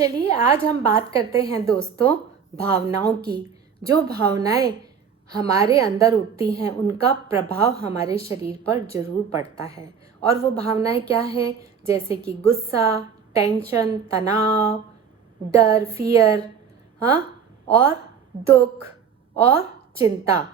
चलिए आज हम बात करते हैं दोस्तों भावनाओं की। जो भावनाएं हमारे अंदर उठती हैं उनका प्रभाव हमारे शरीर पर जरूर पड़ता है। और वो भावनाएं क्या हैं? जैसे कि गुस्सा, टेंशन, तनाव, डर, फियर, हाँ, और दुख और चिंता।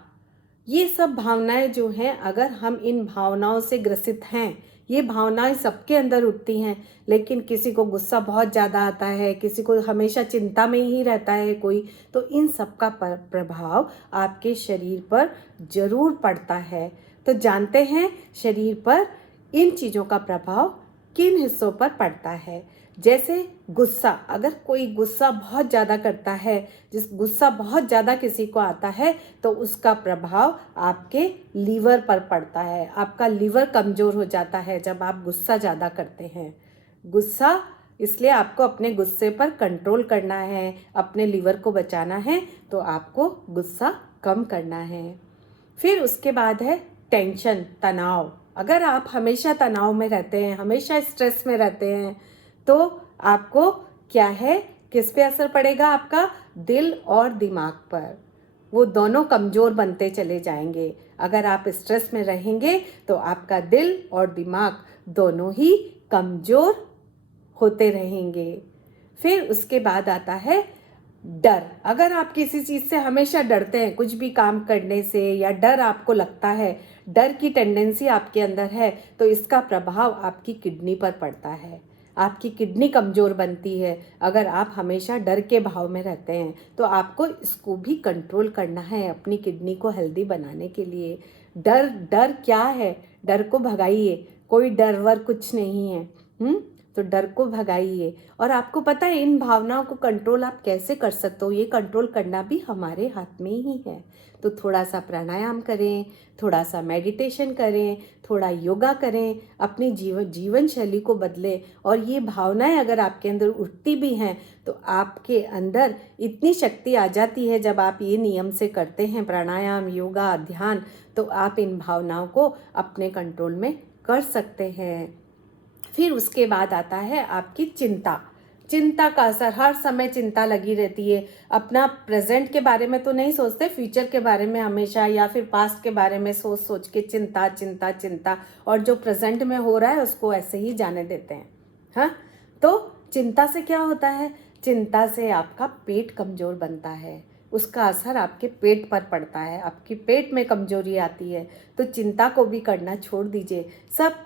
ये सब भावनाएं जो हैं, अगर हम इन भावनाओं से ग्रसित हैं, ये भावनाएं सबके अंदर उठती हैं। लेकिन किसी को गुस्सा बहुत ज़्यादा आता है, किसी को हमेशा चिंता में ही रहता है कोई, तो इन सब का प्रभाव आपके शरीर पर जरूर पड़ता है। तो जानते हैं शरीर पर इन चीज़ों का प्रभाव किन हिस्सों पर पड़ता है। जैसे गुस्सा, अगर कोई गुस्सा बहुत ज़्यादा करता है, जिस गुस्सा बहुत ज़्यादा किसी को आता है, तो उसका प्रभाव आपके लीवर पर पड़ता है। आपका लीवर कमज़ोर हो जाता है जब आप गुस्सा ज़्यादा करते हैं। गुस्सा इसलिए आपको अपने गुस्से पर कंट्रोल करना है, अपने लीवर को बचाना है, तो आपको गुस्सा कम करना है। फिर उसके बाद है टेंशन, तनाव। अगर आप हमेशा तनाव में रहते हैं, हमेशा स्ट्रेस में रहते हैं, तो आपको क्या है, किस पे असर पड़ेगा? आपका दिल और दिमाग पर। वो दोनों कमज़ोर बनते चले जाएंगे। अगर आप स्ट्रेस में रहेंगे तो आपका दिल और दिमाग दोनों ही कमज़ोर होते रहेंगे। फिर उसके बाद आता है डर। अगर आप किसी चीज़ से हमेशा डरते हैं, कुछ भी काम करने से, या डर आपको लगता है, डर की टेंडेंसी आपके अंदर है, तो इसका प्रभाव आपकी किडनी पर पड़ता है। आपकी किडनी कमज़ोर बनती है। अगर आप हमेशा डर के भाव में रहते हैं तो आपको इसको भी कंट्रोल करना है अपनी किडनी को हेल्दी बनाने के लिए। डर डर क्या है? डर को भगाइए। कोई डर वर कुछ नहीं है। तो डर को भगाइए। और आपको पता है इन भावनाओं को कंट्रोल आप कैसे कर सकते हो? ये कंट्रोल करना भी हमारे हाथ में ही है। तो थोड़ा सा प्राणायाम करें, थोड़ा सा मेडिटेशन करें, थोड़ा योगा करें, अपनी जीवन शैली को बदलें। और ये भावनाएं अगर आपके अंदर उठती भी हैं तो आपके अंदर इतनी शक्ति आ जाती है जब आप ये नियम से करते हैं, प्राणायाम, योगा, ध्यान, तो आप इन भावनाओं को अपने कंट्रोल में कर सकते हैं। फिर उसके बाद आता है आपकी चिंता। चिंता का असर, हर समय चिंता लगी रहती है। अपना प्रेजेंट के बारे में तो नहीं सोचते, फ्यूचर के बारे में हमेशा, या फिर पास्ट के बारे में सोच सोच के चिंता चिंता चिंता, और जो प्रेजेंट में हो रहा है उसको ऐसे ही जाने देते हैं। हाँ, तो चिंता से क्या होता है? चिंता से आपका पेट कमज़ोर बनता है, उसका असर आपके पेट पर पड़ता है, आपके पेट में कमजोरी आती है। तो चिंता को भी करना छोड़ दीजिए। सब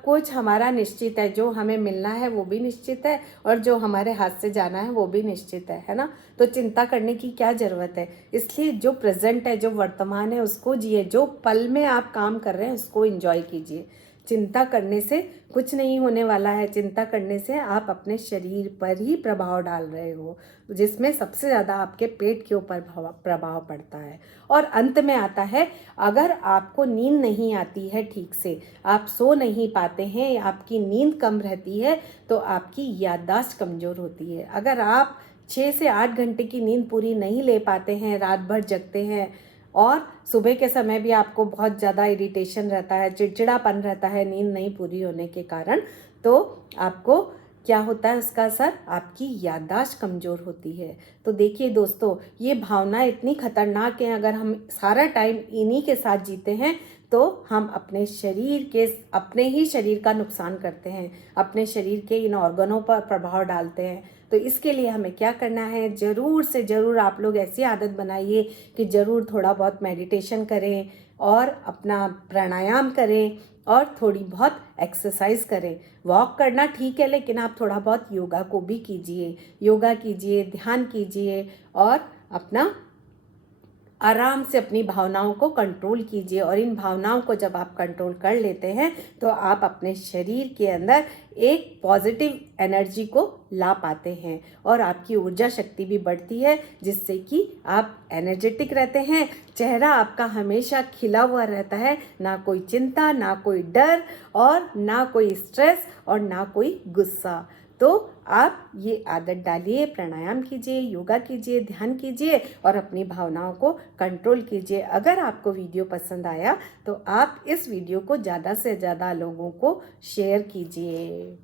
कुछ हमारा निश्चित है। जो हमें मिलना है वो भी निश्चित है, और जो हमारे हाथ से जाना है वो भी निश्चित है ना? तो चिंता करने की क्या ज़रूरत है? इसलिए जो प्रेजेंट है, जो वर्तमान है, उसको जिए। जो पल में आप काम कर रहे हैं उसको एंजॉय कीजिए। चिंता करने से कुछ नहीं होने वाला है। चिंता करने से आप अपने शरीर पर ही प्रभाव डाल रहे हो, जिसमें सबसे ज़्यादा आपके पेट के ऊपर प्रभाव पड़ता है। और अंत में आता है, अगर आपको नींद नहीं आती है ठीक से, आप सो नहीं पाते हैं, आपकी नींद कम रहती है, तो आपकी याददाश्त कमज़ोर होती है। अगर आप 6 से 8 घंटे की नींद पूरी नहीं ले पाते हैं, रात भर जगते हैं, और सुबह के समय भी आपको बहुत ज़्यादा इरिटेशन रहता है, चिड़चिड़ापन रहता है नींद नहीं पूरी होने के कारण, तो आपको क्या होता है? उसका असर, आपकी याददाश्त कमज़ोर होती है। तो देखिए दोस्तों, ये भावना इतनी खतरनाक है। अगर हम सारा टाइम इन्हीं के साथ जीते हैं तो हम अपने ही शरीर का नुकसान करते हैं, अपने शरीर के इन ऑर्गनों पर प्रभाव डालते हैं। तो इसके लिए हमें क्या करना है? ज़रूर से ज़रूर आप लोग ऐसी आदत बनाइए कि ज़रूर थोड़ा बहुत मेडिटेशन करें, और अपना प्राणायाम करें, और थोड़ी बहुत एक्सरसाइज करें। वॉक करना ठीक है, लेकिन आप थोड़ा बहुत योगा को भी कीजिए। योगा कीजिए, ध्यान कीजिए, और अपना आराम से अपनी भावनाओं को कंट्रोल कीजिए। और इन भावनाओं को जब आप कंट्रोल कर लेते हैं तो आप अपने शरीर के अंदर एक पॉजिटिव एनर्जी को ला पाते हैं, और आपकी ऊर्जा शक्ति भी बढ़ती है, जिससे कि आप एनर्जेटिक रहते हैं। चेहरा आपका हमेशा खिला हुआ रहता है, ना कोई चिंता, ना कोई डर, और ना कोई स्ट्रेस, और ना कोई गुस्सा। तो आप ये आदत डालिए, प्राणायाम कीजिए, योगा कीजिए, ध्यान कीजिए, और अपनी भावनाओं को कंट्रोल कीजिए। अगर आपको वीडियो पसंद आया तो आप इस वीडियो को ज़्यादा से ज़्यादा लोगों को शेयर कीजिए।